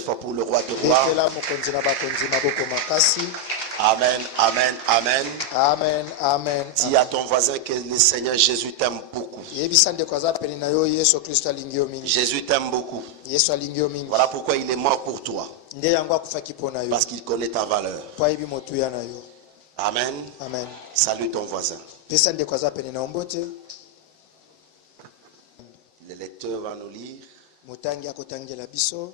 très fort pour le roi de roi. Betela mokonzi na bakonzi maboko makasi. Amen, amen, amen. Amen, amen. Dis à ton voisin que le Seigneur Jésus t'aime beaucoup. Yebisa ndeko aza pene na yo Yesu Kristo alingi yo mingi. Jésus t'aime beaucoup. Yesu alingi yo mingi. Voilà pourquoi il est mort pour toi. Nde yango akufaki pona yo. Parce qu'il connaît ta valeur. Po ayebi motuya na yo. Amen. Amen. Salue ton voisin. Pesa ndeko aza pene na ombote. Le lecteur va nous lire Motangi akotangela biso.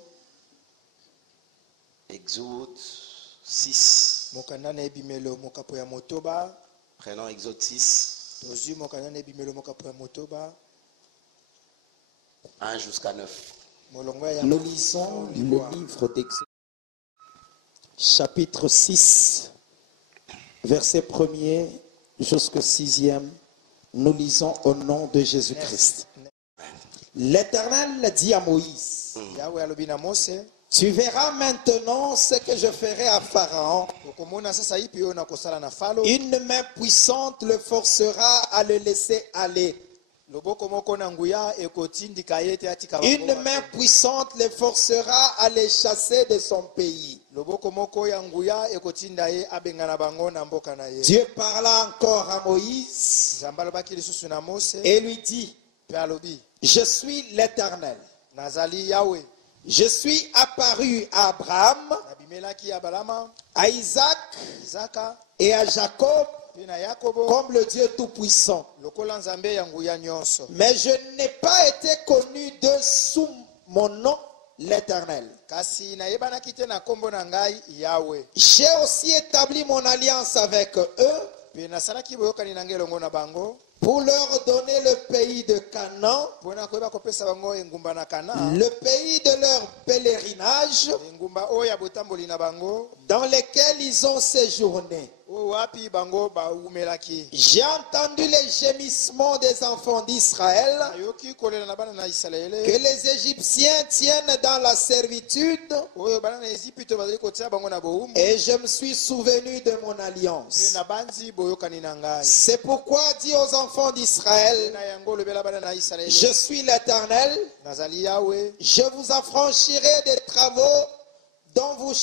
Exode 6. Mokanda na ebimelo mokapo ya motoba. Prenons Exode 6. Tozui mokanda na ebimelo mokapo ya motoba. 1 jusqu'à 9. Nous lisons le livre d'Exode, chapitre 6, verset 1er jusqu'au 6e. Nous lisons au nom de Jésus-Christ. L'Éternel dit à Moïse, Yahweh alobi na Mose, tu verras maintenant ce que je ferai à Pharaon. okomona sasa ipi oyo nakosala na Falo. Une main puissante le forcera à le laisser aller. Loboko moko na nguya ekotindika ye te atika Une bango main bakende. puissante le forcera à les chasser de son pays. Loboko moko ya nguya ekotinda ye abengana bango na mboka na ye. Dieu parla encore à Moïse Nzambe alobaki lisusu na Mose et lui dit, pe alobi, je suis l'Éternel. nazali Yahweh. Je suis apparu à Abraham, Nabimelaki Abalama, à Isaac Isaka, et à Jacob pe na Yakobo, comme le Dieu Tout-Puissant. lokola Nzambe ya nguya nyonso. Mais je n'ai pas été connu d'eux sous mon nom, l'Éternel. Kasi nayebanaki te na kombo na ngai Yahweh. J'ai aussi établi mon alliance avec eux Pe nasalaki boyokani na ngai elongo na bango, pour leur donner le pays de Canaan, mpona koyeba kopesa bango engumba na Kana, le pays de leur pèlerinage, engumba oyo ya botamboli na bango, dans lesquels ils ont séjourné. oyo wapi bango baumelaki. J'ai entendu les gémissements des enfants d'Israël Nayoki kolela na bana na que Isalaele, les Égyptiens tiennent dans la servitude, oyo bana na Ezipito bazali kotia bango na bowumbu, et je me suis souvenu de mon pe alliance. na banzi boyokani na ngai. C'est pourquoi dis aux enfants d'Israël, Na yango lobela bana na je Isalaele, suis l'Éternel, nazali Yahweh, je vous affranchirai des travaux dont vous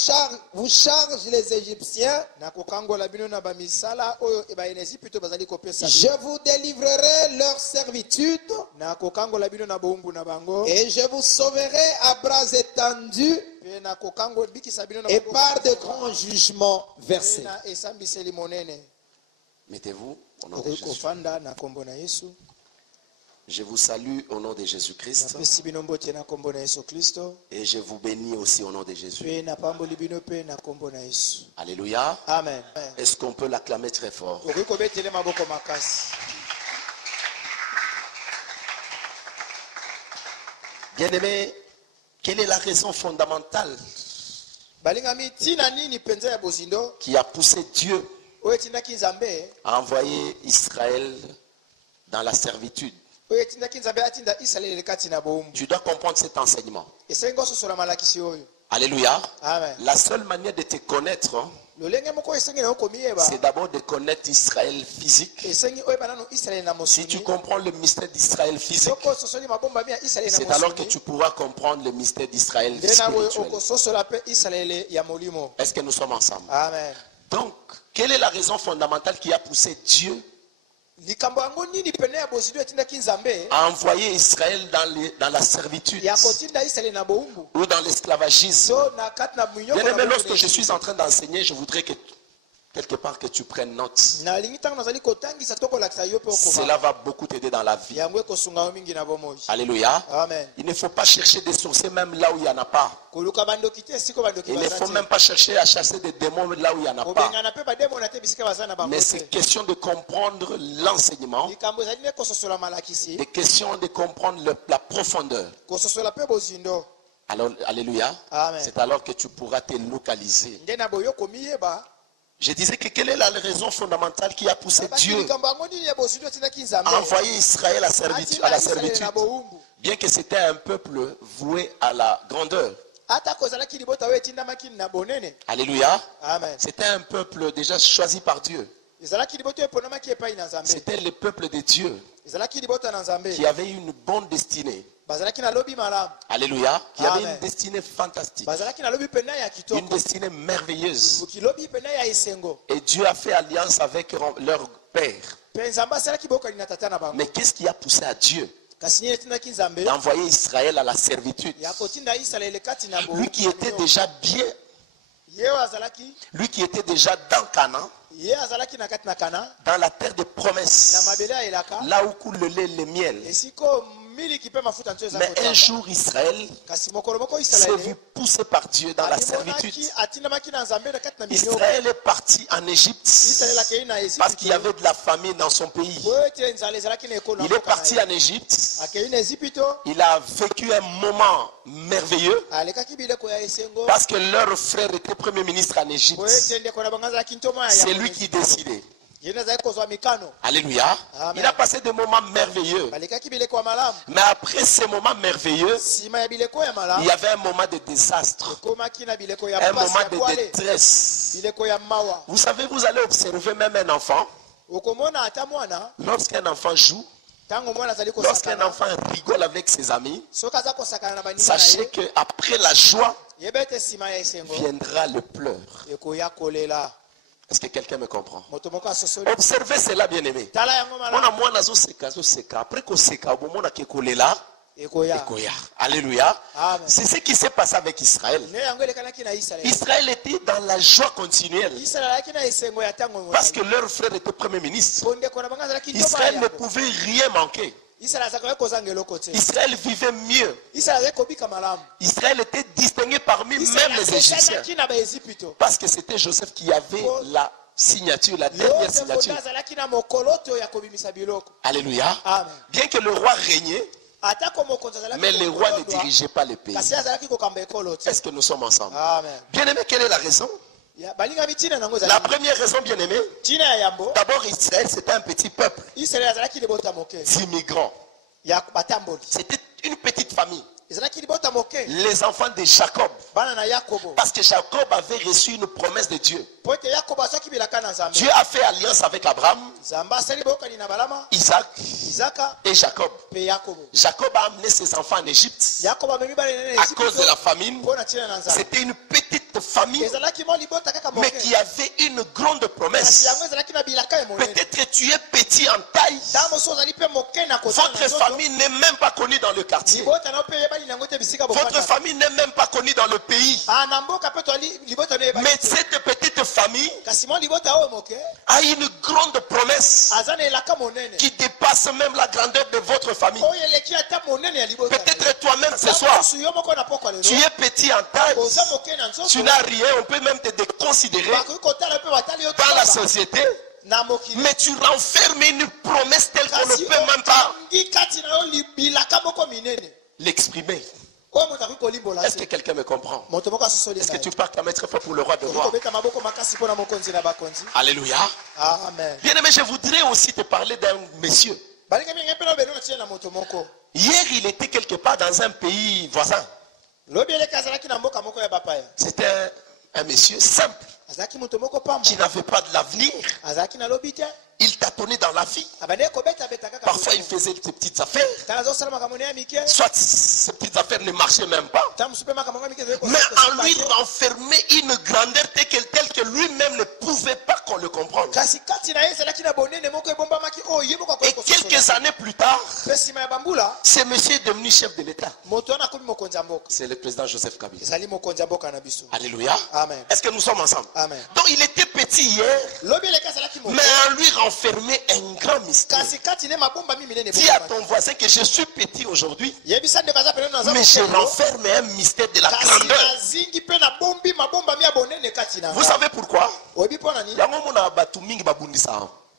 chargent les Égyptiens, nakokangola bino na bamisala oyo baye na Ezipito bazali kopesa je bino. vous délivrerai leur servitude, Nakokangola bino na bowumbu na bango, et je vous sauverai à bras étendus pe nakokangola bikisa bino na et maboko par de na grands jugements pe versés. na esambiseli monene. Mettez-vous au nom de Okoki Jésus. kofanda na kombo na Yesu. Je vous salue au nom de Jésus-Christ Napesi bino mbote na kombo na Yesu Kristo, et je vous bénis aussi au nom de Jésus. pe napamboli bino pe na kombo na Yesu. Alléluia. Amen. Est-ce qu'on peut l'acclamer très fort? Okoki kobetele maboko makasi. Bien-aimé, quelle est la raison fondamentale Balingami tina nini penza ya bozindo qui a poussé Dieu oyo etindaki Nzambe, à envoyer Israël dans la servitude? oyo etindaki Nzambe atinda Isalaele kati na bowumbu. Tu dois comprendre cet enseignement. Esengi ososola malakisi oyo. Alléluia. Amen. La seule manière de te connaître, Lolenge moko esengi na yo komiyeba, c'est d'abord de connaître Israël physique. esengi oyeba nano Isalaele na Si tu mosuni. comprends le mystère d'Israël physique, Soko ososoli mabomba mi ya Isalaele na c'est alors que mosuni, tu pourras comprendre le mystère d'Israël nde na boyo spirituel. okososola pe Isalaele ya molimo. Est-ce que nous sommes ensemble? Amen. Donc, quelle est la raison fondamentale qui a poussé Dieu Likambo yango nini pene ya bozindo etindaki Nzambe à envoyer Israël dans la servitude ya kotinda Isalaele na bowumbu ou dans l'esclavagisme? so na kati na minyoko Bien na aimé, bozindo lorsque je suis en train d'enseigner, je voudrais que quelque part que tu prennes note. nalingi ntango nazali kotangisa to kolakisa yo mpe Cela okoma va beaucoup t'aider dans la vie. yango ekosunga yo mingi na bomoi. Alléluia. Amen. Il ne faut pas chercher des sorciers même là où il n'y en a pas. koluka bandoki te esiko bandoki Il ne baza faut même te, pas chercher à chasser des démons là où il n'y en a pas. kobengana mpe bademona te bisika baza na bango Mais te. c'est question de comprendre l'enseignement, likambo ezali nde kososola malakisi, c'est question de comprendre la profondeur. kososola mpe bozindo. Alors, alléluia. Amen. C'est alors que tu pourras te localiser. nde na boyo komiyeba Je disais que quelle est la raison fondamentale qui a poussé baki Dieu likambo yango nini ya bozindo etindaki Nzambe à envoyer Israël à la atinda Isalaele servitude, na bowumbu, bien que c'était un peuple voué à la grandeur. ata kozalaki libota oyo etindamaki na bonene. Alléluia. Amen. C'était un peuple déjà choisi par Dieu. ezalaki liboto eponamaki epai na nzambe C'était le peuple de Dieu ezalaki libota na nzambe qui avait une bonne destinée. bazalaki na lobi malamu Alléluia. Qui avait Amen. une destinée fantastique. bazalaki na lobi pena ya Une kitoko destinée merveilleuse. kilobi pena ya esengo Et Dieu a fait alliance avec leur père. mpe nzambe asalaki bokani na tata na bango Mais qu'est-ce qui a poussé à Dieu kasi nini etindaki nzambe d'envoyer Israël à la servitude? ya kotinda isalaele kati na Lui qui était déjà bien, ye oyo azalaki lui qui était déjà dans Canaan, ye azalaki na kati na kana dans la terre de na promesse, mabele ya elaka là où coule le lait et le miel. esiko miliki mpe mafuta nto eza Mais kotanga. un jour, Israël kasi mokolo moko s'est vu isalaele poussé par Dieu dans la alimonaki servitude. atindamaki na nzambe na kati na minoko Israël est parti en Égypte isalaele akei na parce qu'il y avait de la famine dans son pays. po ete nzala ezalaki na ekolo Il est parti en Égypte. akei na ezipito Il a vécu un moment merveilleux alekaki bileko ya esengo parce que leur frère était premier ministre en po Égypte. ete ndeko na bango azalaki ntoma ya C'est lui qui décidait. ye nde azalaki kozwa mikano Alléluia. Amen. Il a passé des moments merveilleux. balekaki bileko ya malamu Mais après ces moments merveilleux, nsima ya bileko ya il malamu y avait un moment de désastre, ekomaki na bileko ya un mpasi moment ya de bwale détresse. bileko ya mawa Vous savez, vous allez observer même un enfant. okomona ata mwana Lorsqu'un enfant joue, ntango mwana azali lorsqu'un kosakana enfant rigole avec ses amis, soki aza kosakana na baninga na sachez ye qu'après la joie yeba ete nsima ya esengo viendra le pleur. ekoya kolela Est-ce que quelqu'un me comprend? moto moko asosoli Observez cela, bien aimé. tala yango Mwana malamu mwana azoseka après koseka bomona ke kolela ekoya ekoya. Alléluia. Amen. C'est ce qui s'est passé avec Israël. ne yango elekanaki na isalaele Israël était dans la joie continuelle isalaele alaki na esengo ya ntango parce que leur frère était premier ministre. po ndeko na bango azalaki ntoma Israël ne yango pouvait rien manquer. isalaele azalaki kozanga eloko te Israël vivait mieux. isalaele azalaki kobika malamu Israël était distingué parmi même les Égyptiens esanaki na baezipito parce que c'était Joseph qui avait la signature, la dernière yosefu nde signature. azalaki na mokolo te oyo ya kobimisa biloko Alléluia. amen Bien que le roi régnait, atako mokonzi azalaki mais le roi ne kolondwa, dirigeait pas le pays. kasi azalaki kokamba ekolo te Est-ce que nous sommes ensemble? amen Bien aimé, quelle est la raison? balingami ntina nango La ezalaki première raison, bien aimé, ntina ya yambo d'abord Israël c'était un petit peuple isalaele azalaki libota moke d'immigrants. ya batamboli C'était une petite famille. ezalaki libota moke Les enfants de Jacob. bana na yakobo Parce que Jacob avait reçu une promesse de Dieu. po ete yakobo azwaki bilaka na nzambe Dieu a fait alliance avec Abraham, nzambe asali boyokani na balama Isaac izaka et Jacob. mpe yakobo Jacob a amené ses enfants en Égypte yakobo amemi bana nene à cause de la famine. mpo na ntina na nzambe C'était une petite famille, ezalaki mo libota kaka mais moke qui avait une grande kasi promesse. yango ezalaki na bilaka ya monene Peut-être tu es petit en taille. ntango mosusu ozali mpe moke na kozala na Votre nzoto famille n'est même pas connue dans le quartier. libota na yo mpe eyebani nango te bisika Votre bofanda famille n'est même pas connue dans le pays. na mboka mpe toali libota no eyebani Mais te cette petite famille kasi mo libota oyo moke a une grande promesse aza na elaka monene qui dépasse même la grandeur de votre famille. oyo eleki ata monene ya libota Peut-être toi-même ce soir, mosusu yo moko na pokwa tu lelo es petit en taille, oza moke na tu nzoto n'as rien, on peut même te déconsidérer bakoki kotala mpe batali yo dans la toba société, na mokili mais tu renfermes une promesse telle qu'on ne kasi peut même pas otangi kati na yo bilaka moko minene l'exprimer. oyo moto akoki kolimbola Est-ce que te quelqu'un me comprend? moto moko asosoli Est-ce que ngai. tu peux acclamer très fort pour le roi de Okoki roi? kobeta maboko makasi mpo na mokonzi na bakonzi Alléluia. amen Bien aimé, je voudrais aussi te parler d'un monsieur. balingami ngai mpe lobelo natie na moto moko Hier, il était quelque part dans un pays voisin. lobi eleki azalaki na mboka moko ya bapaya C'était un monsieur simple azalaki moto moko pamba qui n'avait pas de l'avenir. azalaki na lobi te Il tâtonnait dans la vie. abandeki kobetabeta kaka Parfois, il faisait ses petites affaires. tala azosala makambo ne ya mike Soit ces petites affaires ne marchaient même pas. ta mosu mpe makambo ngo ya mike ezali Mais en lui kosalisa te. renfermait une grandeur telle que lui-même ne pouvait pas qu'on le comprenne. kasi kati na ye ezalaki na bonene moko ebombamaki oyo ye moko Et akoki kososola quelques années plus tard, mpe nsima ya bambula ce monsieur est devenu chef de l'État. moto wana akomi mokonzi ya mboka C'est le président Joseph Kabila. ezali mokonzi ya mboka na biso Alléluia. Amen. Est-ce que nous sommes ensemble? Amen. Donc il était petit hier, lobi eleki azalaki moke mais en lui renfermait un grand mystère. kasi kati ne mabombami minene Dis à ton voisin que je suis petit aujourd'hui, yebisa ndeko aza pene naza mais je mokolo renferme un mystère de la kasi grandeur. nazingi mpe nabombi mabombami ya bonene kati na Vous savez pourquoi? oyebi mpo na nini Yango mona batu mingi babundisa.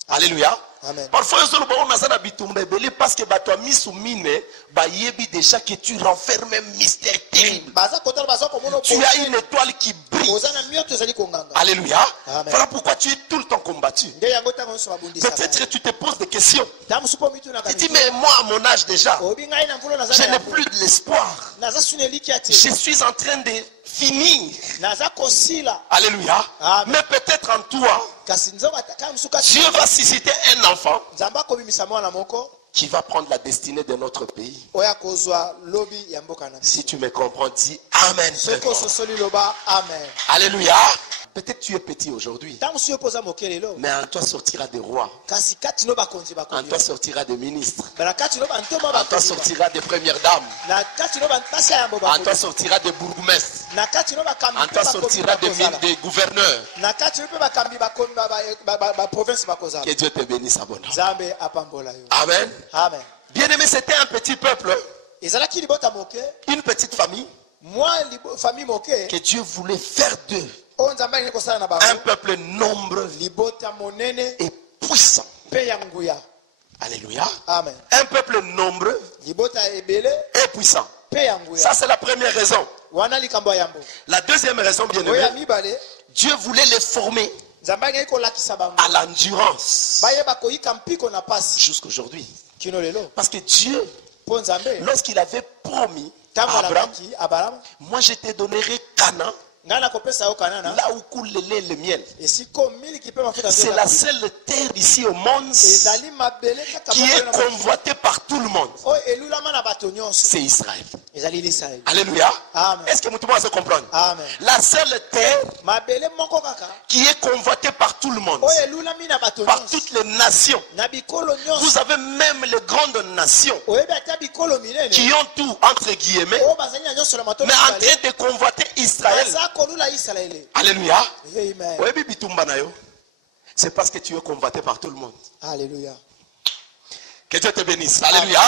Alléluia. Amen. Parfois, on a ça bitumba ebele parce que bato a mis sous mine, bayebi déjà que tu renfermes un mystère terrible. baza kotala baza komona Tu as une étoile qui brille. oza na mioto ezali konganga Alléluia. Amen. Voilà pourquoi tu es tout le temps combattu. nde yango ntango nyonso babundisaka Peut-être tu te poses des questions. ta mosu mpo mitunaka Tu dis, mais moi, à mon âge déjà, oyebi ngai na mvula naza je na n'ai yango plus de l'espoir. naza suna eliki ate Je suis en train de finir. naza kosila Alléluia. Amen. Mais peut-être en toi, kasi nzongo ataka musuka Dieu va susciter un enfant nzambe akobimisa mwana moko qui va prendre la destinée de notre pays. oyo akozwa lobi ya mboka na biso. Si tu me comprends, dis Amen. soki ososoli loba amen. Alléluia. Peut-être tu es petit aujourd'hui, ntango mosusu yo mpoza moke lelo mais en toi sortira des rois. kasi kati no bakonzi En toi bakolia sortira des ministres. na kati no bantoma En toi bakolia sortira des premières dames. na kati no basi ya yambo En toi bakolia sortira des bourgmestres. na kati no bakambi En toi sortira des gouverneurs. na kati no mpe bakambi baprovince bakozala. Que Dieu te bénisse abondamment. nzambe apambola yo. Amen. amen. Bien-aimé, c'était un petit peuple, ezalaki libota moke une petite famille mwa famille moke que Dieu voulait faire d'eux oyo nzambe alingi kosala na un bango peuple nombreux libota monene et puissant. mpe ya nguya. Alléluia. amen. Un peuple nombreux libota ebele et puissant. mpe ya Ça, nguya. c'est la première raison. wana likambo ya yambo. La deuxième raison, bien oyo ya aimé, mibale Dieu voulait les former nzambe alingi kolakisa bango à l'endurance bayeba koyika mpiko na pasi jusqu'aujourd'hui. kino lelo Parce que Dieu, mpo nzambe lorsqu'il avait promis ntango à Abraham, alakaki abraham moi je te donnerai Canaan, ngai nakopesa yo kanana là où coule le lait et le miel. esiko miliki mpe mafuta C'est la seule terre ici au monde ezali mabele kaka qui moko est oyo na bato- convoitée par tout le monde. oyo elulama na bato nyonso C'est Israël. ezali l'israeli. Alléluia. Amen. Est-ce que tout le monde se comprend? amen. La seule terre mabele moko kaka qui est convoitée par tout le monde, oyo elulami na bato par nyonso toutes les nations. na bikolo Vous nyonso avez même les grandes nations oyebi ata bikolo minene qui ont tout, entre guillemets, oyo bazali na nyonso na matomo mais en mibale train de convoiter Israël. baza kolula israeli. Alléluia. amen. Oyebi bitumba na yo. C'est parce que tu es convoité par tout le monde. alléluia. Que Dieu te bénisse. Alléluia.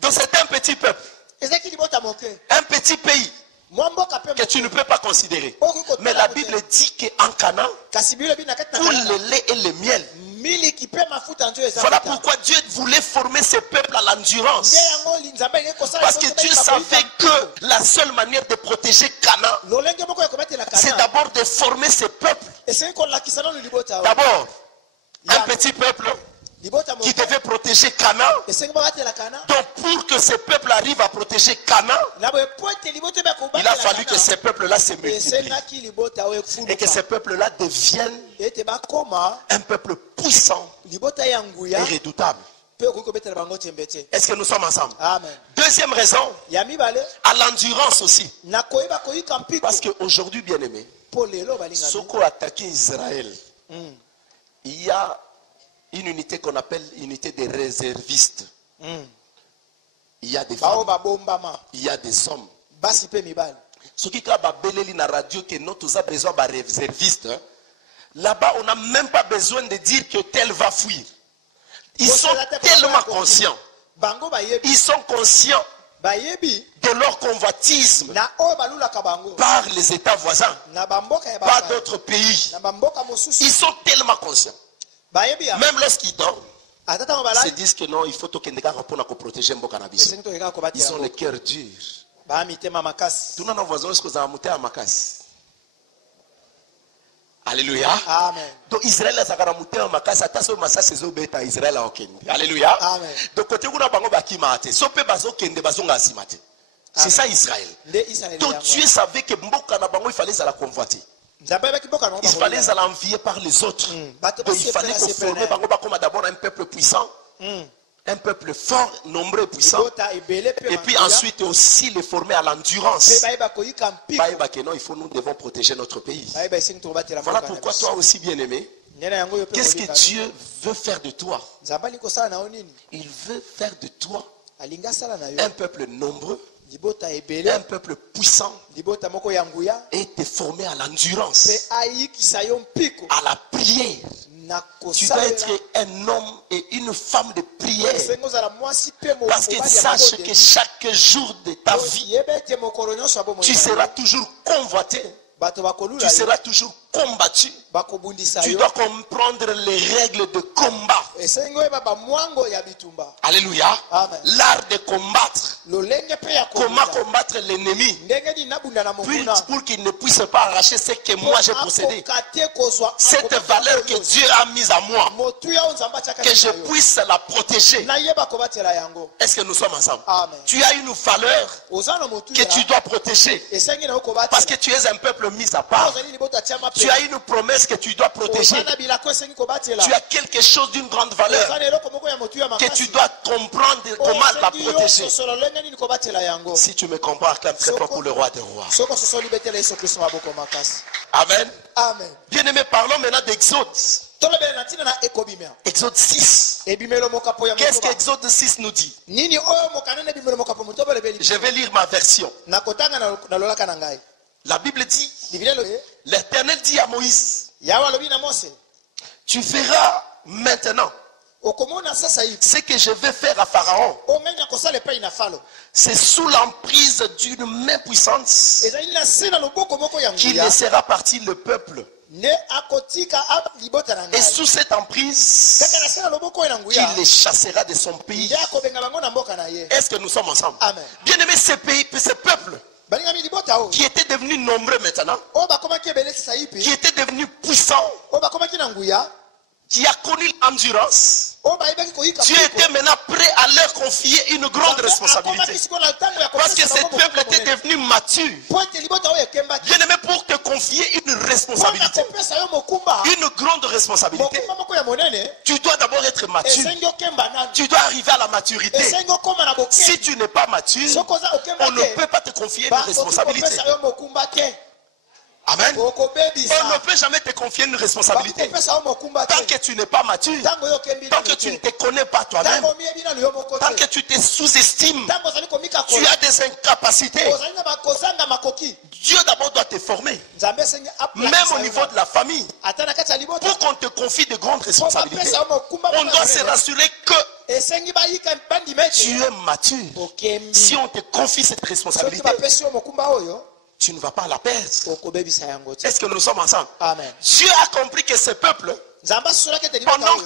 Donc c'est un petit peuple, ezalaki libota moke un petit pays mwa mboka mpe que tu ne peux pas considérer. moke. Mais la Bible dit qu'en Canaan, kasi biblia ebi na kati na coule Kanana, le lait et le miel. miliki mpe mafuta nzo eza Voilà mafuta. pourquoi Dieu voulait former ce peuple à l'endurance. nde yango nzambe alingi kosala Parce que liboso Dieu bayeba savait koyika que la seule manière de protéger Canaan, lolenge moko ya kobatela c'est kana d'abord de former ce peuple. esengi kolakisa nano libota oyo. D'abord, un Ya- petit peuple libota qui moke devait protéger Canaan. esengi babatela kana Donc pour que ce peuple arrive à protéger Canaan, na boye po ete libota ebe il a fallu que kobatela ces peuples-là se multiplient esengaki libota oyo et que ces efuluka peuples-là deviennent ete bakoma un peuple puissant libota ya et nguya redoutable. mpe okoki kobetela bango tembe te. Est-ce que nous sommes ensemble? amen. Deuxième raison, ya mibale à l'endurance aussi. na koyeba koyika mpiko Parce qu'aujourd'hui, bien aimé, mpo lelo balingami. Soko a attaqué Israël. Il y a une unité qu'on appelle unité des réservistes. Il y a des bao femmes, babombama il y a des hommes. basi mpe mibale Ce qui a beleli na radio que nous tous a besoin de réservistes. Là-bas, on n'a même pas besoin de dire que tel va fuir. Ils sont tellement conscients. bango bayebi Ils sont conscients bayebi de leur convoitisme na oyo balulaka bango par les États voisins, na bamboka ya par bapaya, d'autres pays. na bamboka mosusu Ils sont tellement conscients. bayebi ya Même lorsqu'ils dorment, ata ntango ils se balali disent que non, il faut que pour protéger Mboka na biso. esengi tokeka Ils kobatela ont le bango cœur dur. baa mitema makasi. Tout le monde voisin est-ce que vous avez monté à Makas? Alléluia. amen. Donc Israël a zakara monté à Makas. Attention, Massa c'est zo beta Israël a okende. Alléluia. Amen. Donc côté kuna bango bakimate. Sope bazo kende bazo ngasimate. C'est Amen. ça Israël. nde israeli Donc yango. Dieu savait que Mboka na bango il fallait la convoiter. nzambe ayebaki mboka nango Il bango fallait linga. la envier par les autres. Bato Donc il basepela, fallait qu'on sepela. forme bango bakoma d'abord un peuple puissant, un peuple fort, nombreux et puissant. libota ebele mpe Et puis banguya, ensuite aussi les former à l'endurance. mpe bayeba koyika mpiko Baïba que non, il faut nous devons protéger notre pays. bayeba esengi tokobatela Voilà mboka na pourquoi biso. toi aussi bien aimé, Nde na yango yo mpe qu'est-ce que kolinga Dieu veut faire de toi? nzambe alingi kosala na yo nini Il veut faire de toi alingi asala na yo un peuple nombreux, libota un ebele peuple puissant libota moko ya nguya et te former à mpe l'endurance, ayikisa yo mpiko à la prière. na Tu dois être kosalela un homme et une femme de prière. esengi ozala mwasi mpe Parce que sache que chaque jour de ta vie, yeba ete mokolo nyonso ya bomoi tu na yo, seras toujours convoité, bato bakolula tu yo seras toujours combattu. bakobundisa Tu yo dois comprendre les règles de combat. esengi oyeba bamwango ya bitumba. Alléluia. Amen. L'art de combattre. Lolenge pe ya Comment kobunda. combattre l'ennemi Ndenge nini nabunda na monguna. pour qu'il ne puisse pas arracher ce que moi j'ai possédé. Akokate kozwa Cette valeur que Dieu a mise à moi, motuya o nzambe atiaka que je na yo. puisse la protéger. Nayeba kobatela yango. Est-ce que nous sommes ensemble? Amen. Tu as une valeur Oza na que motuya tu dois protéger. esengi na kobatela. Parce que tu es un peuple mis à part. Ozali libota tiama pe. Tu as une promesse que tu dois protéger. Oza na bilako esengi kobatela. Tu as quelque chose d'une grande valeur Oza na eloko moko ya motuya que makasi. tu dois comprendre comment la protéger. Solo lenge nini kobatela yango. Si tu me comprends, acclame très fort pour le roi des rois. Soko sosoli betela Yesu Kristo maboko makasi. Amen. Amen. Bien-aimés, parlons maintenant d'Exode. Tolobela na tina na ekobimia. Exode 6. Ebimelo mokapo ya Qu'est-ce motoba. qu'Exode 6 nous dit? Nini oyo mokanene bimelo mokapo motoba lebeli. Je vais lire ma version. Na kotanga na lolaka na ngai. La Bible dit, Biblia lo l'Éternel dit à Moïse, yawa lobi na Mose. tu feras maintenant Okomona sasa hivi. ce que je vais faire à Pharaon. Onganya kosala epai na Falo. C'est sous l'emprise d'une main puissante Ezali na sina loboko moko ya qu'il nguya. laissera partir le peuple. Ne akotika ab libota na Et ngai. sous cette emprise, Kaka na sina loboko ya nguya. qu'il les chassera de son pays. Ya kobenga bango na mboka na ye. Est-ce que nous sommes ensemble? Amen. Bien-aimés, ce pays, ce peuple Balinga mi libota o. qui était devenu nombreux maintenant, O bakomaki ebele sasa hivi. qui était devenu puissant, O bakomaki na nguya. qui a connu l'endurance, O baibaki koyika. Dieu était maintenant prêt à leur confier une grande responsabilité. Parce que ce peuple était devenu mature. Bien-aimé, pour te confier une responsabilité, une grande responsabilité, tu dois d'abord être mature. Tu dois arriver à la maturité. Si tu n'es pas mature, on ne peut pas te confier une responsabilité. Amen. On ne peut jamais te confier une responsabilité tant que tu n'es pas mature, tant que tu ne te connais pas toi-même, tant que tu te sous-estimes, tu as des incapacités. Dieu d'abord doit te former, même au niveau de la famille, pour qu'on te confie de grandes responsabilités. On doit se rassurer que tu es mature. Si on te confie cette responsabilité, tu ne vas pas la perdre. Est-ce que nous sommes ensemble? Amen. Dieu a compris que ce peuple, pendant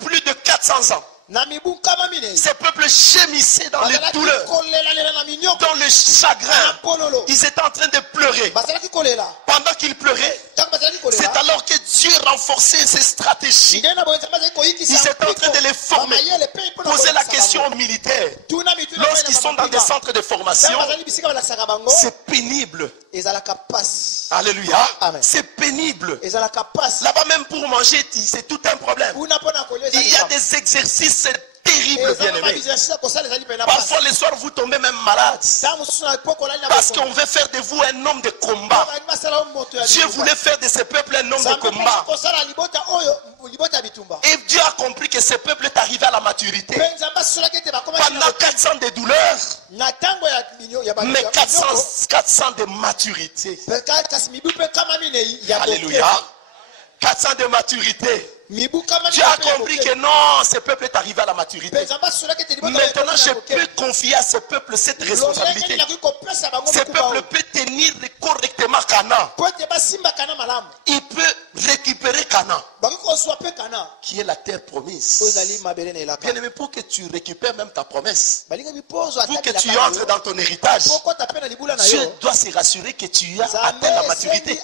plus de 400 ans, ce peuple gémissait dans les douleurs, dans le chagrin. Ils étaient en train de pleurer. Pendant qu'ils pleuraient, c'est alors que Dieu renforçait ses stratégies. Ils étaient en train de les former. Poser la question aux militaires. Lorsqu'ils sont dans des centres de formation, c'est pénible. Alléluia. C'est pénible. Là-bas même pour manger, c'est tout un problème. Il y a des exercices terribles, bien-aimés. Parfois le soir vous tombez même malade. Parce qu'on veut faire de vous un homme de combat. Dieu voulait faire de ce peuple un homme de combat. Et Dieu a compris que ce peuple est arrivé à la maturité. Pendant 400 de douleur, mais 400 de maturité. Alléluia. 400 de maturité. Tu as compris que non, ce peuple est arrivé à la maturité. Maintenant, je peux confier à ce peuple cette responsabilité. Ce peuple peut tenir correctement Canaan. Il peut récupérer Canaan, qui est la terre promise. Bien aimé, pour que tu récupères même ta promesse, pour que tu entres dans ton héritage, Dieu doit se rassurer que tu as atteint la maturité.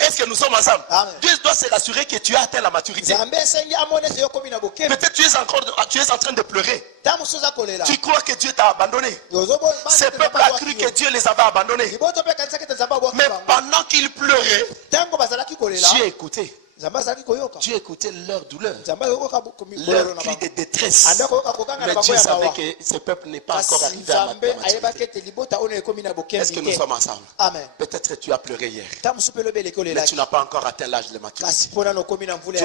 Est-ce que nous sommes ensemble? Dieu doit se rassurer que tu as atteint la maturité. Peut-être tu es en train de pleurer. Tu crois que Dieu t'a abandonné. Ce peuple a cru que Dieu les avait abandonnés. Mais pendant qu'ils pleuraient, Dieu écoutait. Dieu écoutait leur douleur, leur cri de détresse. Mais Dieu savait que ce peuple n'est pas encore arrivé à la maturité. Est-ce que nous sommes ensemble? Peut-être que tu as pleuré hier, mais tu n'as pas encore atteint l'âge de maturité. Dieu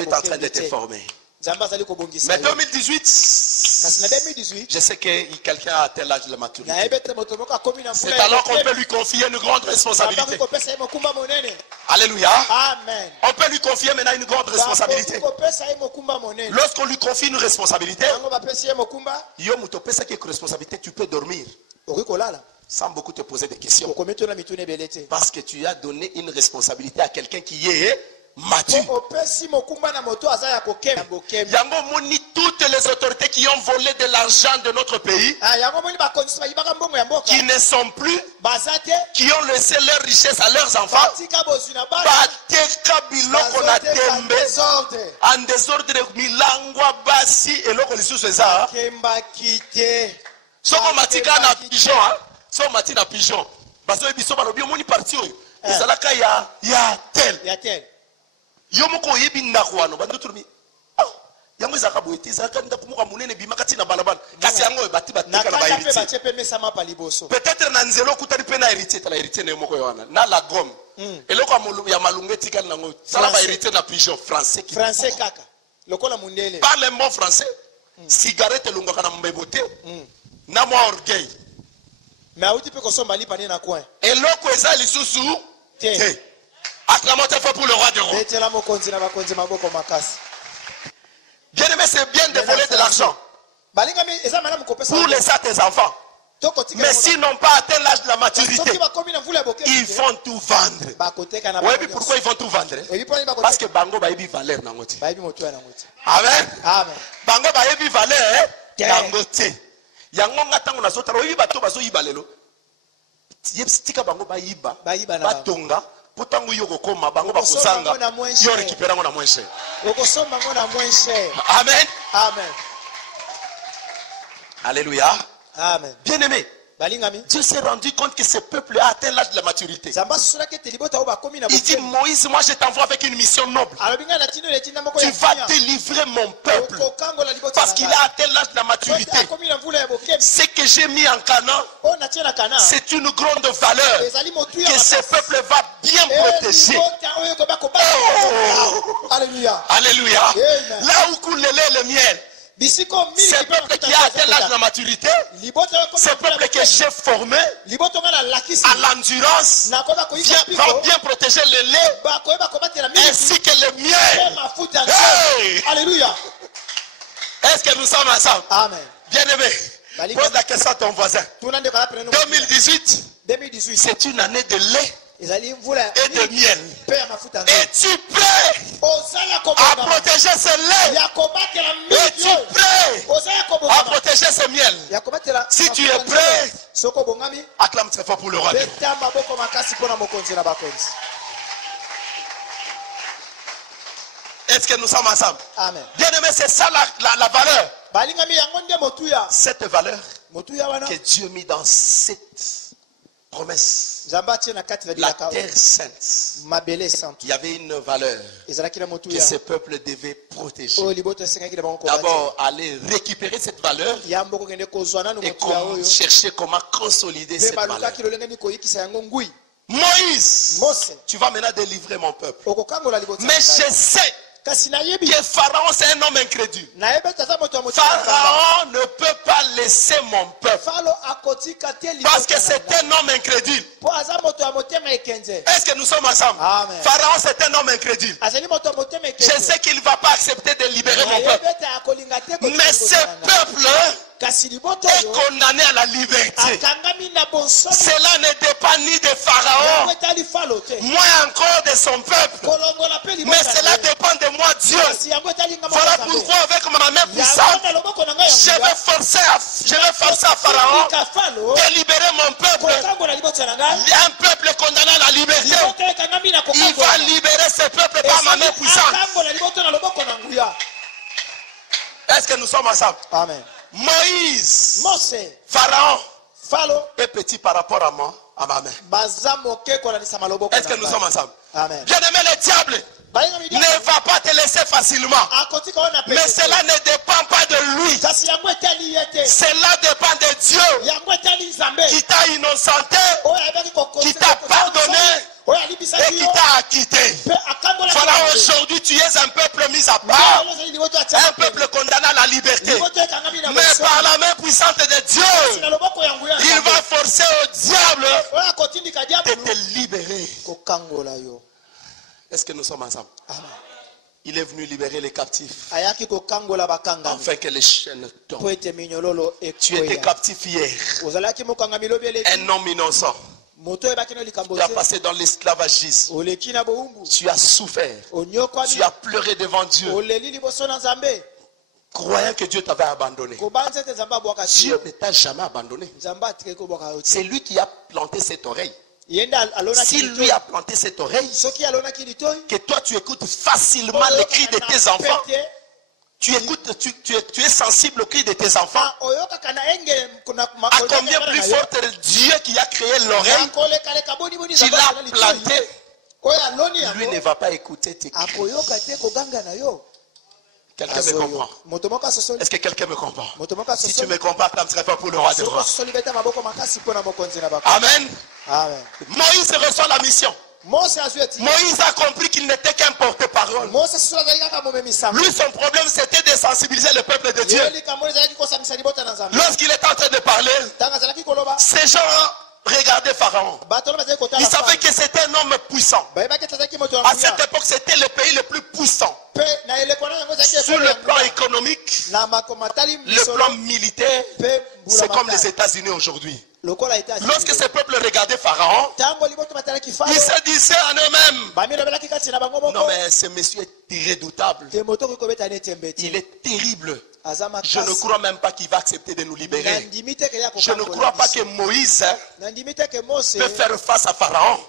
est en train de te former. Mais 2018, je sais que quelqu'un a atteint l'âge de la maturité. C'est alors qu'on peut lui confier une grande responsabilité. Alléluia. Amen. On peut lui confier maintenant une grande responsabilité. Lorsqu'on lui confie une responsabilité, tu peux dormir sans beaucoup te poser de questions. Parce que tu as donné une responsabilité à quelqu'un qui est Mathieu. Yango moni toutes les autorités qui ont volé de l'argent de notre pays, qui ne sont plus, qui ont laissé leur richesse à leurs enfants, en désordre milangwa basi et loko lisusu eza. Soko matika na pigeon, so mati na pigeon. Baso ebiso balobi moni parti oyo. Ezalaka ya tel. Yo moko yebi ndako wano bando turmi. Yango ezaka boete ezaka ndako moko munene bimakati na balabala. Kasi yango ebati batika na ba héritier. Peut-être na nzelo kutani pe na héritier tala héritier ne moko yoana. Na la gomme. Eloko ya malunge tikali nango. Sala ba héritier na pigeon français. Français kaka. Lokola mundele. Parle un bon français. Cigarette lunga kana mbebote. Na moi orgueil. Mais aouti pe kosomba li pané na coin. Eloko eza lisusu. Acclamons très pour le roi des rois. Bien aimé, c'est bien de voler de l'argent pour laisser à tes enfants. Mais s'ils n'ont pas atteint l'âge de la maturité, ils vont tout vendre. Oui, pourquoi ils vont tout vendre? Parce que Bango va y valeur. Amen. Bango va y valeur. Yango ngatango na sotaro oyi bato bazo yibalelo. Yebstika bango ba yiba. Batonga. Potango yoko koma bango bakosanga. Yo récupérer ngo na moins cher. Okosomba ngo na moins cher. Amen. Amen. Alléluia. Amen. Bien-aimé, Dieu s'est rendu compte que ce peuple a atteint l'âge de la maturité. Il dit Moïse, moi je t'envoie avec une mission noble. Tu vas délivrer mon peuple parce qu'il a atteint l'âge de la maturité. Ce que j'ai mis en Canaan, c'est une grande valeur que ce peuple va bien protéger. Alléluia. Alléluia. Là où coule le lait et le miel, ce peuple qui a atteint l'âge de la maturité, ce peuple que j'ai formé à l'endurance, va bien protéger le lait ainsi que le miel. Hey! Alléluia. Est-ce que nous sommes ensemble? Amen. Bien aimé, pose la question à ton voisin. 2018, c'est une année de lait et de miel. Es-tu prêt à protéger ce lait? Es-tu prêt à protéger ce miel? Si tu es prêt, acclame très fort pour le roi. Est-ce que nous sommes ensemble? Amen. Bien aimé, c'est ça la valeur. Cette valeur que Dieu a mis dans cette promesse. La terre sainte. Il y avait une valeur que ce peuple devait protéger. D'abord, aller récupérer cette valeur et chercher comment consolider cette valeur. Moïse, tu vas maintenant délivrer mon peuple. Mais je sais que Pharaon c'est un homme incrédule. Pharaon ne peut pas laisser mon peuple parce que c'est un homme incrédule. Est-ce que nous sommes ensemble? Amen. Pharaon c'est un homme incrédule. Je sais qu'il ne va pas accepter de libérer mon peuple. Mais ce peuple est condamné à la liberté. Cela ne dépend ni de Pharaon, moins encore de son peuple. Mais cela dépend de moi, Dieu. Voilà pourquoi avec ma main puissante, je vais forcer à Pharaon de libérer mon peuple. Un peuple condamné à la liberté. Il va libérer ce peuple par ma main puissante. Est-ce que nous sommes ensemble? Amen. Moïse, Pharaon est petit par rapport à moi, à ma main. Est-ce que nous sommes ensemble? Amen. Bien aimé, le diable ne va pas te laisser facilement. Mais cela ne dépend pas de lui. Cela dépend de Dieu qui t'a innocenté, qui t'a pardonné et qui t'a acquitté. Voilà, aujourd'hui tu es un peuple mis à part, un peuple condamné à la liberté. Mais par la main puissante de Dieu, il va forcer au diable de te libérer. Est-ce que nous sommes ensemble? Amen. Il est venu libérer les captifs afin que les chaînes tombent. Tu étais captif hier. Un homme innocent. Tu as passé dans l'esclavagisme. Tu as souffert. Tu as pleuré devant Dieu, croyant que Dieu t'avait abandonné. Dieu ne t'a jamais abandonné. C'est lui qui a planté cette oreille. Si lui a planté cette oreille, que toi tu écoutes facilement les cris de tes enfants, tu es sensible aux cris de tes enfants, à combien plus fort est Dieu qui a créé l'oreille, qui l'a planté, lui ne va pas écouter tes cris. Quelqu'un me comprend? Est-ce que quelqu'un me comprend? Si tu me comprends, tu ne serais pas pour le roi des rois. Amen. Moïse reçoit la mission. Moïse a compris qu'il n'était qu'un porte-parole. Lui, son problème, c'était de sensibiliser le peuple de Dieu. Lorsqu'il était en train de parler, ces gens regardaient Pharaon. Ils savaient que c'était un homme puissant. À cette époque, c'était le pays le plus puissant. Sur le plan économique, le plan militaire, c'est comme les États-Unis aujourd'hui. Lorsque ce peuple regardait Pharaon, ils se disaient en eux-mêmes, non mais ce monsieur est redoutable, il est terrible. Je ne crois même pas qu'il va accepter de nous libérer. Je ne crois pas que Moïse peut faire face à Pharaon.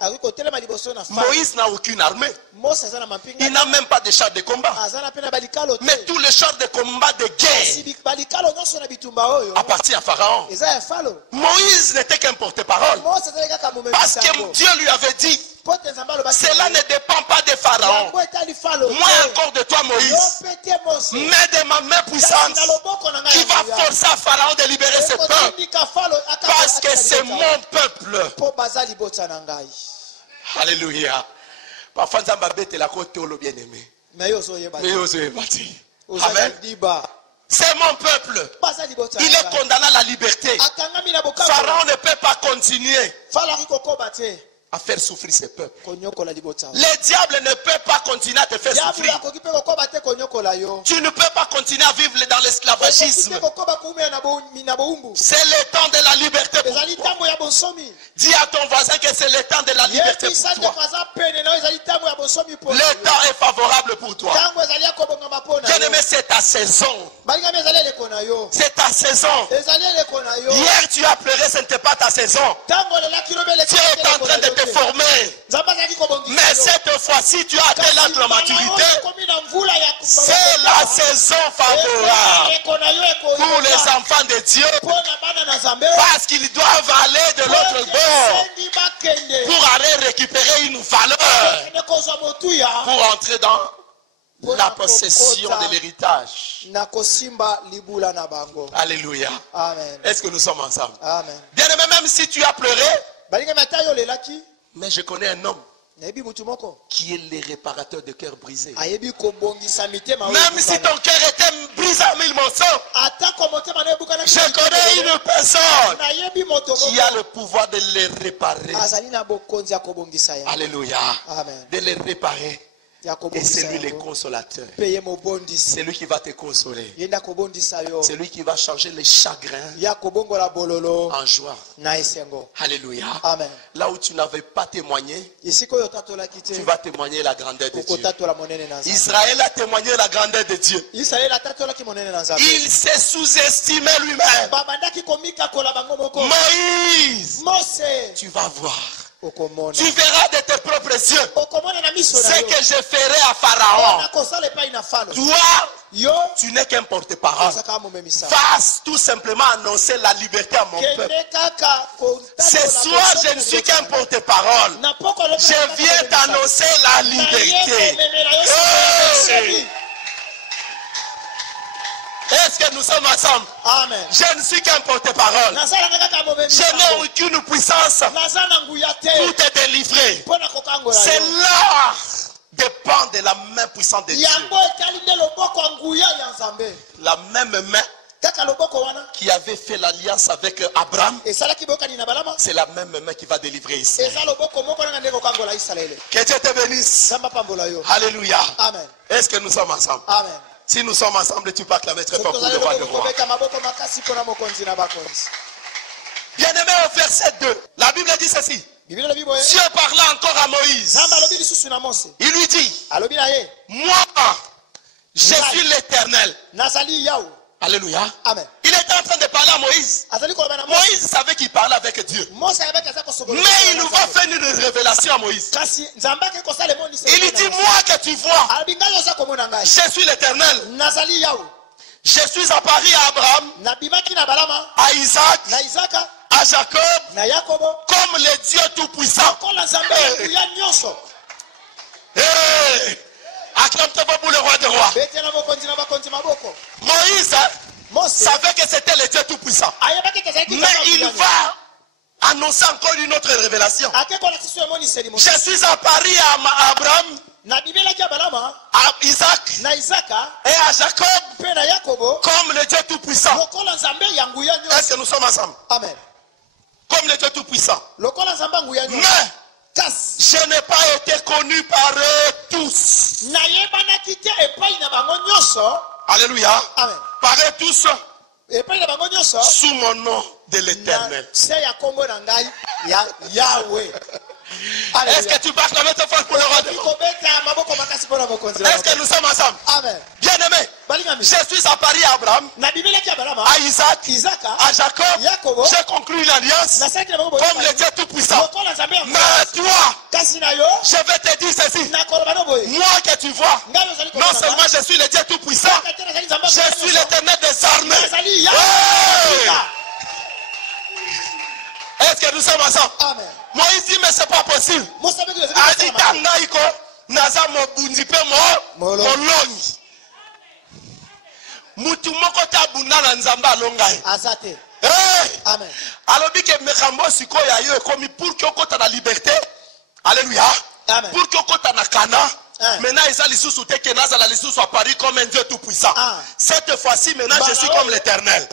Moïse n'a aucune armée. Il n'a même pas de chars de combat. Mais tous les chars de combat de guerre appartiennent à Pharaon. Moïse n'était qu'un porte-parole. Parce que Dieu lui avait dit, cela ne dépend pas de Pharaon. Moi encore de toi, Moïse. Mais de ma main puissante qui va forcer à Pharaon de libérer ce peuple. Parce que c'est mon peuple. Alléluia. Parfois, nous avons la côte au bien-aimé. Amen. C'est mon peuple. Il est condamné à la liberté. Pharaon ne peut pas continuer à faire souffrir ses peuples. Le diable ne peut pas continuer à te faire souffrir. Tu ne peux pas continuer à vivre dans l'esclavagisme. C'est le temps de la liberté pour toi. Dis à ton voisin que c'est le temps de la liberté pour toi. Le temps est favorable pour toi. Bien-aimé, c'est ta saison. C'est ta saison. Hier tu as pleuré, ce n'était pas ta saison. Tu es en train de te former. Mais cette fois-ci, tu as atteint l'âge de la maturité. C'est la saison favorable pour les enfants de Dieu. Parce qu'ils doivent aller de l'autre bord pour aller récupérer une valeur. Pour entrer dans la possession de l'héritage. Alléluia. Est-ce que nous sommes ensemble? Bien aimé, même si tu as pleuré, mais je connais un homme qui est le réparateur de cœur brisé. Même si ton cœur était brisé en mille morceaux, je connais une personne qui a le pouvoir de le réparer. Alléluia. De le réparer. Et c'est lui le consolateur. C'est lui qui va te consoler. C'est lui qui va changer les chagrins en joie. Alléluia. Amen. Là où tu n'avais pas témoigné, tu vas témoigner la grandeur de Dieu. Israël a témoigné la grandeur de Dieu. Il s'est sous-estimé lui-même. Moïse, tu vas voir. Tu verras de tes propres yeux ce que je ferai à Pharaon. Toi, tu n'es qu'un porte-parole. Fasse tout simplement annoncer la liberté à mon peuple. Ce soir, je ne suis qu'un porte-parole. Je viens t'annoncer la liberté. Hey! Est-ce que nous sommes ensemble? Amen. Je ne suis qu'un porte-parole. Je n'ai aucune puissance. Tout est délivré. C'est là dépend de la main puissante de Dieu. La même main qui avait fait l'alliance avec Abraham, c'est la même main qui va délivrer ici. Que Dieu te bénisse. Alléluia. Amen. Est-ce que nous sommes ensemble? Amen. Si nous sommes ensemble, tu peux acclamer très fort pour le roi de roi. Bien-aimé, au verset 2, la Bible dit ceci. Dieu parla encore à Moïse. Il lui dit, moi, je suis l'Éternel. Alléluia. Amen. Il était en train de parler à Moïse. Moïse savait qu'il parlait avec Dieu. Mais il va faire une révélation à Moïse. Il lui dit, moi que tu vois, je suis l'Éternel. Je suis apparu à Abraham, à Isaac, à Jacob, comme le Dieu Tout-Puissant. Acclame-toi pour le roi des rois. Moïse savait que c'était le Dieu Tout-Puissant. Mais il va annoncer encore une autre révélation. Je suis apparu à Abraham, à Isaac et à Jacob comme le Dieu Tout-Puissant. Est-ce que nous sommes ensemble? Amen. Comme le Dieu Tout-Puissant. Mais je n'ai pas été connu par eux tous. Alléluia. Amen. Par eux tous, sous mon nom de l'Éternel. Est-ce que tu peux acclamer ta force pour le roi de roi? Est-ce que nous sommes ensemble? Amen. Bien-aimé, je suis apparu à Abraham, à Isaac, à Jacob. J'ai conclu l'alliance comme le Dieu Tout-Puissant. Mais toi, je vais te dire ceci. Moi que tu vois, non seulement je suis le Dieu Tout-Puissant, je suis l'Éternel des armées. Hey! Est-ce que nous sommes ensemble? Amen. Moïse dit, mais c'est pas possible. Naza mobundi pe molongi. Mutu moko ta bunda na nzamba alongai. Azate. Amen. Alobi ke mekambo siko ya yo ekomi pour que okota na liberté. Alléluia. Amen. Pour que okota na Cana. Maintenant ils allaient sous te que nazala lisusu à Paris comme un Dieu tout puissant. Cette fois-ci maintenant je suis comme l'Éternel.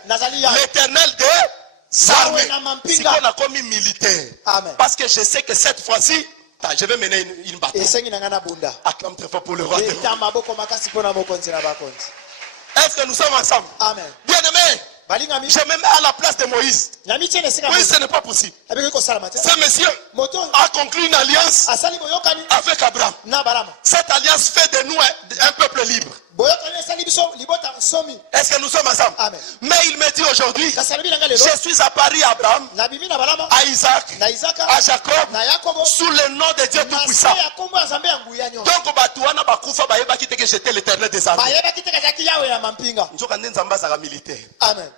L'Éternel des armées. Si on a commis militaire. Amen. Parce que je sais que cette fois-ci je vais mener une bataille. Acclame très fort pour le roi. Est-ce que nous sommes ensemble? Amen. Bien-aimé, je me mets à la place de Moïse. Oui, ce n'est pas possible. Ce monsieur a conclu une alliance avec Abraham. Cette alliance fait de nous un peuple libre. Est-ce que nous sommes ensemble? Amen. Mais il me dit aujourd'hui, je suis apparu à Abraham, à Isaac, à Jacob, sous le nom de Dieu Tout-Puissant. Donc, que j'étais l'Éternel des armées. Amen.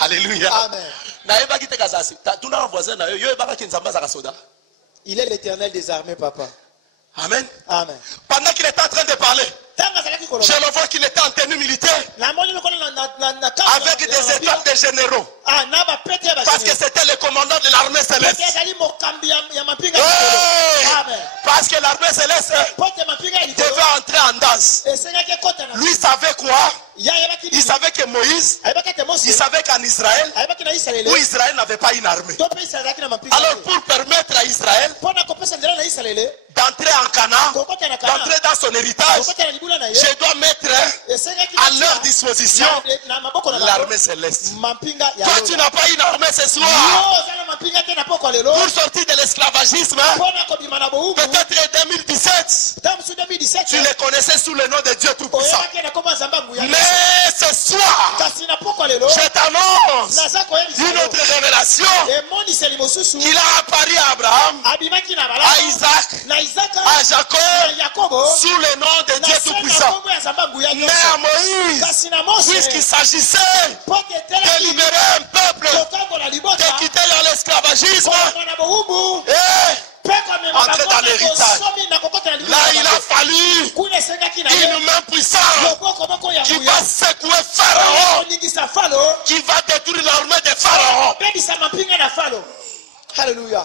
Alléluia. Amen. Il est l'Éternel des armées, papa. Amen. Amen. Pendant qu'il était en train de parler, je le vois qu'il était en tenue militaire avec des états de généraux. Parce que c'était le commandant de l'armée céleste. Parce que l'armée céleste devait entrer en danse. Lui savait quoi? Il savait que Moïse, il savait qu'en Israël, où Israël n'avait pas une armée. Alors pour permettre à Israël d'entrer en Canaan, d'entrer dans son héritage, je dois mettre à leur disposition l'armée céleste. Toi, tu n'as pas une armée ce soir. Pour sortir de l'esclavagisme, peut-être en 2017, tu les connaissais sous le nom de Dieu Tout-Puissant. Mais ce soir, je t'annonce une autre révélation qu'il a apparu à Abraham, à Isaac, à Jacob, sous le nom de Dieu Tout-Puissant. Mais à Moïse, puisqu'il s'agissait de libérer un peuple, de quitter dans l'esclavagisme et entrer dans l'héritage. Là, il a fallu une main puissante qui va secouer Pharaon, qui va détruire l'armée de Pharaon. Alléluia.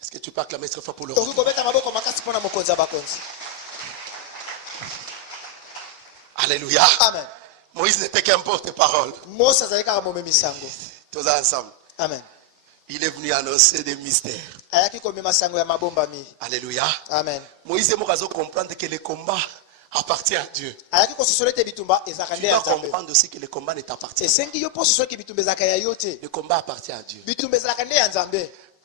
Est-ce que tu peux acclamer très fort pour le roi? Alléluia. Amen. Moïse n'était qu'un porte-parole. Tous ensemble. Amen. Il est venu annoncer des mystères. Alléluia. Amen. Moïse et Moïse comprendre que le combat appartient à Dieu. Tu dois comprendre aussi que le combat ne t'appartient pas. Le combat appartient à Dieu.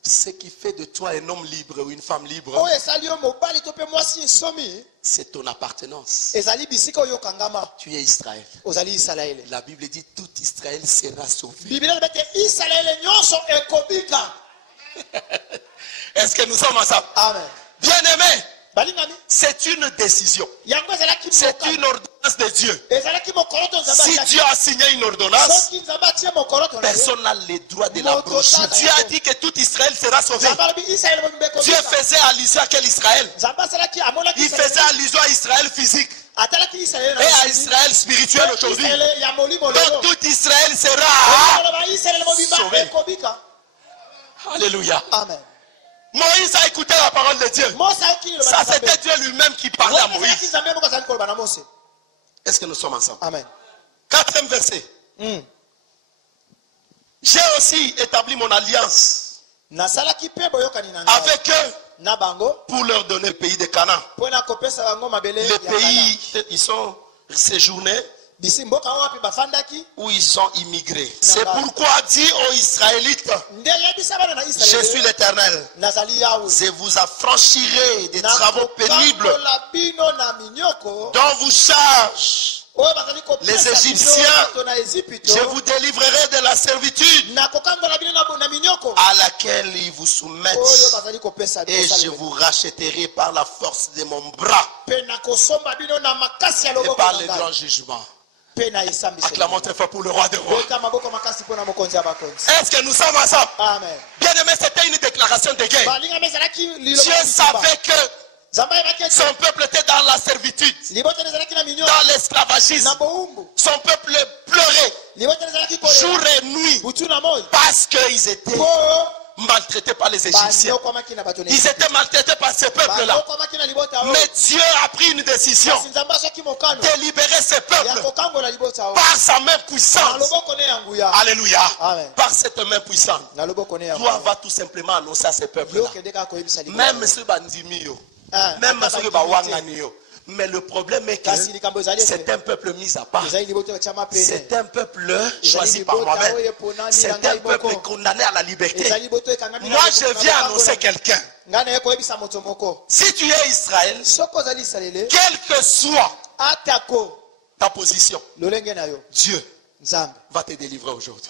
Ce qui fait de toi un homme libre ou une femme libre, c'est ton appartenance. Tu es Israël. La Bible dit tout Israël sera sauvé. Est-ce que nous sommes ensemble? Amen. Bien-aimés, c'est une décision. C'est une ordonnance de Dieu. Si Dieu a signé une ordonnance, personne n'a le droit de l'abroger. Dieu a dit que tout Israël sera sauvé. Dieu faisait allusion à quel Israël? Il faisait allusion à Israël physique et à Israël spirituel aujourd'hui. Donc tout Israël sera sauvé. Alléluia. Amen. Moïse a écouté la parole de Dieu. Ça, c'était Dieu lui-même qui parlait à Moïse. Est-ce que nous sommes ensemble? Amen. 4e verset. J'ai aussi établi mon alliance avec eux pour leur donner le pays de Canaan. Le pays, ils sont séjournés où ils sont immigrés. C'est pourquoi dit aux Israélites, je suis l'Éternel. Je vous affranchirai des travaux pénibles dont vous chargent les Égyptiens. Je vous délivrerai de la servitude à laquelle ils vous soumettent, et je vous rachèterai par la force de mon bras et par le grand jugement. Acclamons très fort pour le roi des rois. Est-ce que nous sommes ensemble? Bien aimé, c'était une déclaration de guerre. Dieu savait que son peuple était dans la servitude, dans l'esclavagisme. Son peuple pleurait jour et nuit parce qu'ils étaient maltraités par les Égyptiens. Ils étaient maltraités par ce peuple-là. Mais Dieu a pris une décision de libérer ce peuple par sa main puissante. Alléluia. Par cette main puissante. Toi va tout simplement annoncer à ce peuple-là. Même ceux bandimio, même ceux qui mais le problème est que c'est un peuple mis à part. C'est un peuple choisi par moi-même. C'est un peuple condamné à la liberté. Moi, je viens annoncer quelqu'un. Si tu es Israël, quelle que soit ta position, Dieu va te délivrer aujourd'hui.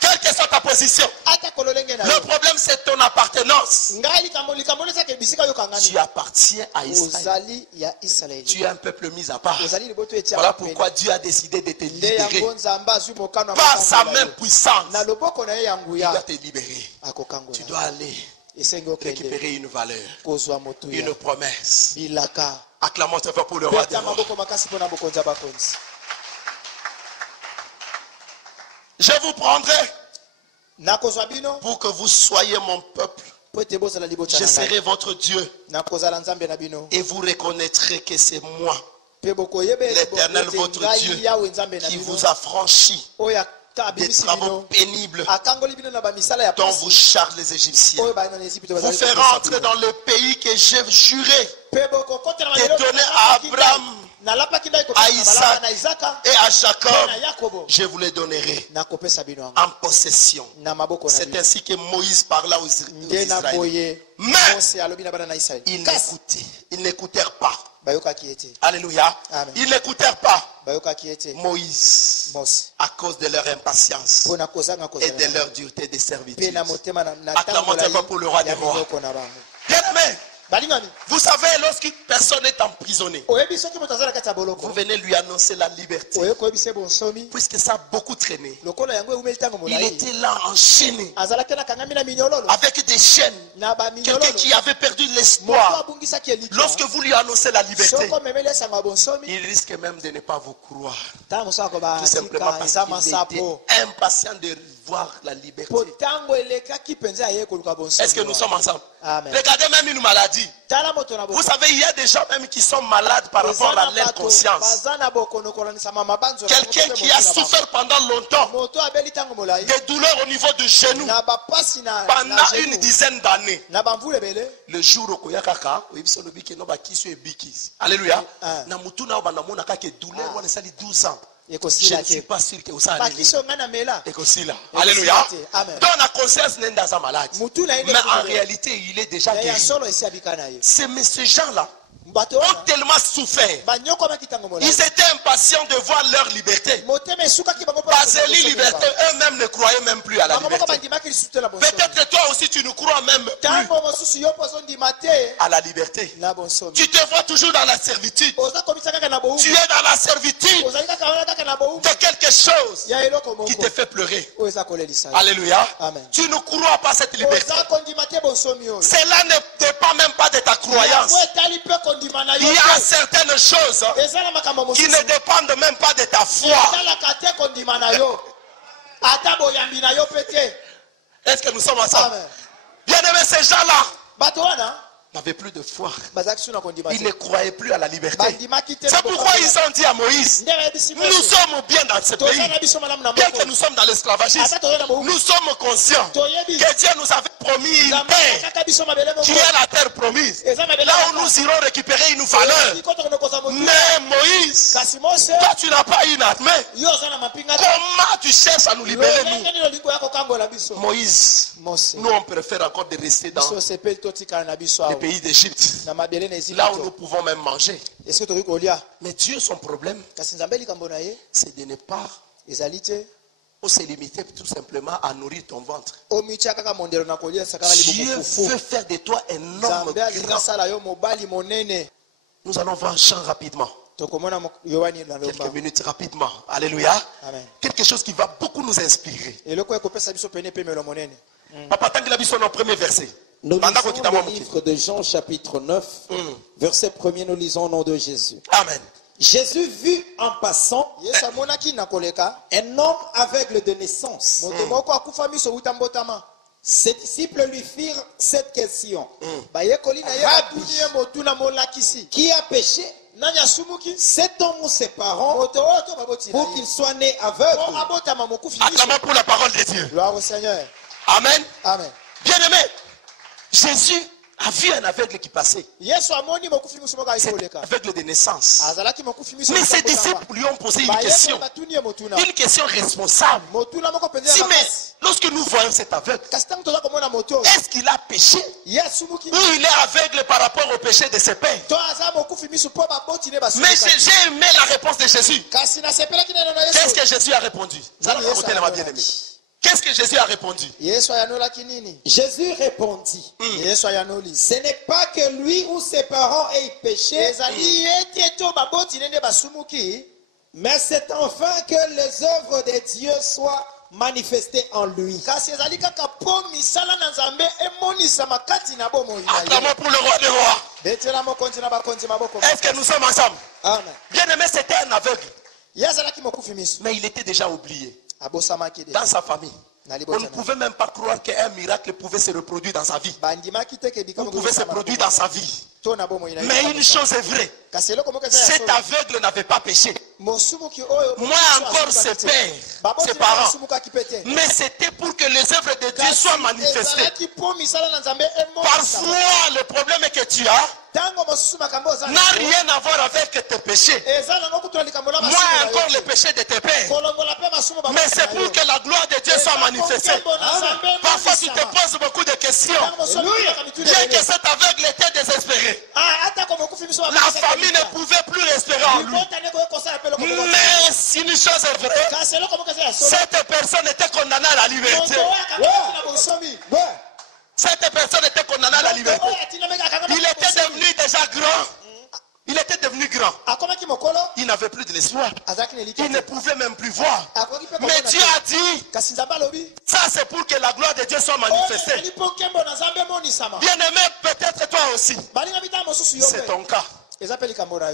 Quelle que soit ta position, le problème c'est ton appartenance. Tu appartiens à Israël. Tu es un peuple mis à part. Voilà pourquoi Dieu a décidé de te libérer. Par sa main puissante, il va te libérer. Tu dois aller récupérer une valeur, une promesse. Acclamons très fort pour le roi des rois. Je vous prendrai pour que vous soyez mon peuple. Je serai votre Dieu. Et vous reconnaîtrez que c'est moi, l'Éternel votre Dieu, qui vous a franchi des travaux pénibles dont vous chargent les Égyptiens. Vous ferez entrer dans le pays que j'ai juré de donner à Abraham, à Isaac et à Jacob. Je vous les donnerai en possession. C'est ainsi que Moïse parla aux Israéliens. Mais ils n'écoutèrent pas. Alléluia. Ils n'écoutèrent pas Moïse à cause de leur impatience et de leur dureté de servitude. Acclamons pour le roi des rois. Bien-aimé, vous savez, lorsqu'une personne est emprisonnée, vous venez lui annoncer la liberté. Puisque ça a beaucoup traîné. Il était là enchaîné avec des chaînes. Quelqu'un qui avait perdu l'espoir. Lorsque vous lui annoncez la liberté, il risque même de ne pas vous croire. Tout simplement parce qu'il était impatient de voir la liberté. Est-ce que nous sommes ensemble? Amen. Regardez même une maladie. Vous savez, il y a des gens même qui sont malades par rapport à l'inconscience. Quelqu'un qui a souffert pendant longtemps des douleurs au niveau du genou pendant une dizaine d'années. Le jour où il y a kaka, alléluia. Na mutu na obanda ka ke douleur wana sali 12 ans. Je ne suis pas sûr que vous savez. Alléluia. Dans la conscience n'est pas malade. Mais en réalité, il est déjà guéri. Ces gens-là ont tellement souffert. Ils étaient impatients de voir leur liberté. Parce que liberté, eux-mêmes ne croyaient même plus à la liberté. Peut-être toi aussi tu ne crois même plus à la liberté. Tu te vois toujours dans la servitude. Tu es dans la servitude de quelque chose qui te fait pleurer. Alléluia. Tu ne crois pas à cette liberté. Cela ne dépend même pas de ta croyance. Il y a certaines choses qui ne dépendent même pas de ta foi. Est-ce que nous sommes ensemble? Bien aimé, ces gens-là n'avaient plus de foi. Ils ne croyaient plus à la liberté. C'est pourquoi ils ont dit à Moïse, nous sommes bien dans ce pays. Bien que nous sommes dans l'esclavagisme, nous sommes conscients que Dieu nous avait promis une terre qui est la terre promise. Là où nous irons récupérer une valeur. Mais Moïse, toi tu n'as pas une armée. Comment tu cherches à nous libérer, nous? Moïse, nous on préfère encore de rester dans les pays d'Égypte, là où nous pouvons même manger. Mais Dieu, son problème, c'est de ne pas se limiter tout simplement à nourrir ton ventre. Dieu veut faire de toi un homme grand. Nous allons voir un chant rapidement. Quelques minutes rapidement. Alléluia. Amen. Quelque chose qui va beaucoup nous inspirer. Papa, tant qu'il a vu son premier verset. Nous lisons le livre de Jean chapitre 9, verset 1er, nous lisons au nom de Jésus. Amen. Jésus vit en passant un homme aveugle de naissance. Ses disciples lui firent cette question. Rabbi, qui a péché, cet homme ou ses parents, pour qu'il soit né aveugle? Acclamons pour la parole de Dieu. Gloire au Seigneur. Amen. Amen. Bien aimé, Jésus a vu un aveugle qui passait. C'est aveugle de naissance. Mais ses disciples lui ont posé une question responsable. Si, mais lorsque nous voyons cet aveugle, est-ce qu'il a péché ou il est aveugle par rapport au péché de ses pères? Mais j'ai aimé la réponse de Jésus. Qu'est-ce que Jésus a répondu? Qu'est-ce que Jésus a répondu? Jésus répondit, ce n'est pas que lui ou ses parents aient péché, mais c'est enfin que les œuvres de Dieu soient manifestées en lui. Acclamons pour le roi des rois. Est-ce que nous sommes ensemble? Bien aimé, c'était un aveugle. Mais il était déjà oublié dans sa famille. On ne pouvait même pas croire qu'un miracle pouvait se reproduire dans sa vie. On pouvait se produire dans sa vie. Mais une chose est vraie. Cet aveugle n'avait pas péché. Moins encore ses pères, ses parents. Mais c'était pour que les œuvres de Dieu soient manifestées. Parfois, le problème que tu as n'a rien à voir avec tes péchés. Moins encore le péché de tes pères. Mais c'est pour que la gloire de Dieu soit manifestée. Parfois tu te poses beaucoup de questions. Bien que cet aveugle était désespéré, la famille ne pouvait plus respirer en lui. Mais si une chose est vraie, cette personne était condamnée à la liberté. Cette personne était condamnée à la liberté. Il était devenu déjà grand. Il était devenu grand. Il n'avait plus de l'espoir. Il ne pouvait même plus voir. Mais Dieu a dit, ça c'est pour que la gloire de Dieu soit manifestée. Bien aimé, peut-être toi aussi. C'est ton cas.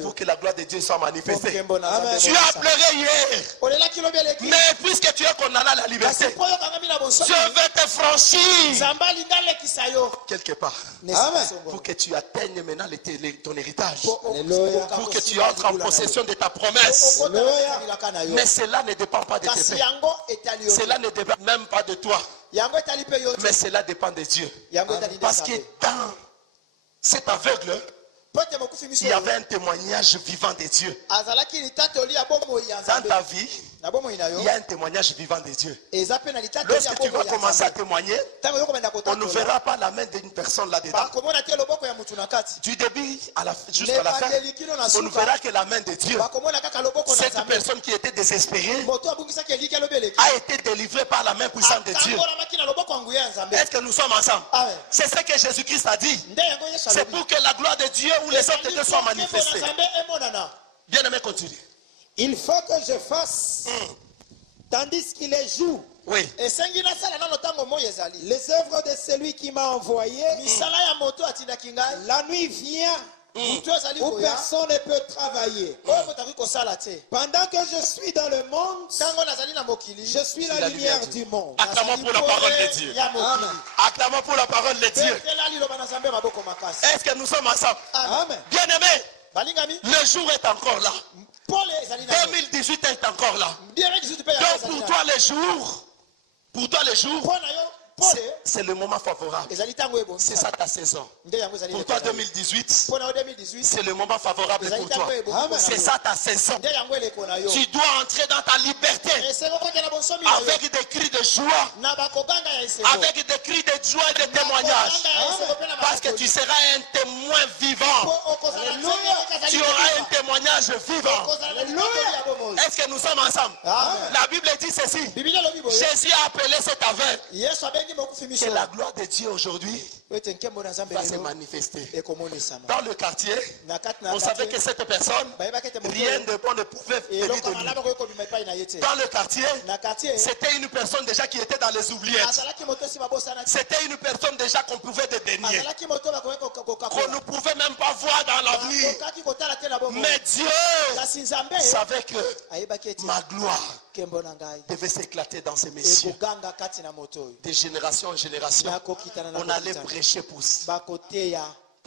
pour que la gloire de Dieu soit manifestée. Tu as pleuré hier, mais puisque tu es condamné à la liberté, Dieu veut te franchir quelque part. Pour que tu atteignes maintenant ton héritage, pour que tu entres en possession de ta promesse. Mais cela ne dépend pas de tes pères. Cela ne dépend même pas de toi. Mais cela dépend de Dieu. Parce que dans cet aveugle, il y avait un témoignage vivant de Dieu. Dans ta vie, il y a un témoignage vivant de Dieu. Lorsque tu vas commencer à témoigner, on ne verra pas la main d'une personne là-dedans. Du début jusqu'à la fin, on ne verra que la main de Dieu. Cette personne qui était désespérée a été délivrée par la main puissante de Dieu. Est-ce que nous sommes ensemble? C'est ce que Jésus-Christ a dit. C'est pour que la gloire de Dieu ou les œuvres de Dieu soient manifestées. Bien aimé, continue. Il faut que je fasse, tandis qu'il est jour, oui, les œuvres de celui qui m'a envoyé. La nuit vient où personne ne peut travailler. Pendant que je suis dans le monde, je suis la lumière du monde. Acclamons pour la parole de Dieu. Acclamons pour la parole de Dieu. Est-ce que nous sommes ensemble? Amen. Bien aimé, le jour est encore là. 2018 est encore là. Donc pour toi les jours, c'est le moment favorable. C'est ça ta saison. Pour toi 2018, c'est le moment favorable pour toi. C'est ça ta saison. Tu dois entrer dans ta liberté avec des cris de joie, avec des cris de joie et de témoignages. Parce que tu seras un témoin vivant. Tu auras un témoignage vivant. Est-ce que nous sommes ensemble? La Bible dit ceci. Jésus a appelé cet aveugle. Que la gloire de Dieu aujourd'hui va se manifester. Dans le quartier, on savait que cette personne, rien de bon ne pouvait venir de lui. Dans le quartier, c'était une personne déjà qui était dans les oubliettes. C'était une personne déjà qu'on pouvait dédaigner, qu'on ne pouvait même pas voir dans l'avenir. Mais Dieu savait que ma gloire devait s'éclater dans ces messieurs. De génération en génération, on allait prêcher pour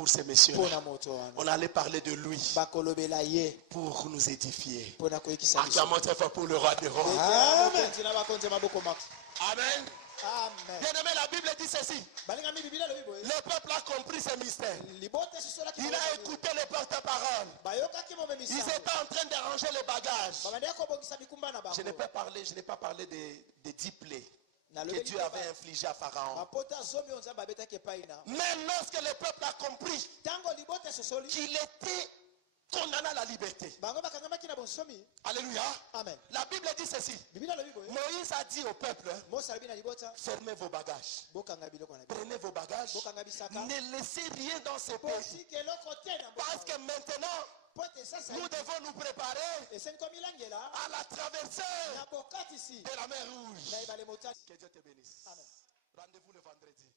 ces messieurs. On allait parler de lui pour nous édifier. Acclamons très fort pour le roi des rois. Amen. Bien aimé, la Bible dit ceci. Le peuple a compris ce mystère. Il a écouté les porte-paroles. Ils étaient en train d'arranger les bagages. Je n'ai pas parlé des 10 plaies que Dieu avait infligé à Pharaon. Mais lorsque le peuple a compris qu'il était condamné à la liberté. Alléluia. Amen. La Bible dit ceci. Moïse a dit au peuple, fermez vos bagages. Prenez vos bagages. Ne laissez rien dans ce pays. Parce que maintenant, nous devons nous préparer à la traversée de la mer Rouge. Que Dieu te bénisse. Rendez-vous le vendredi.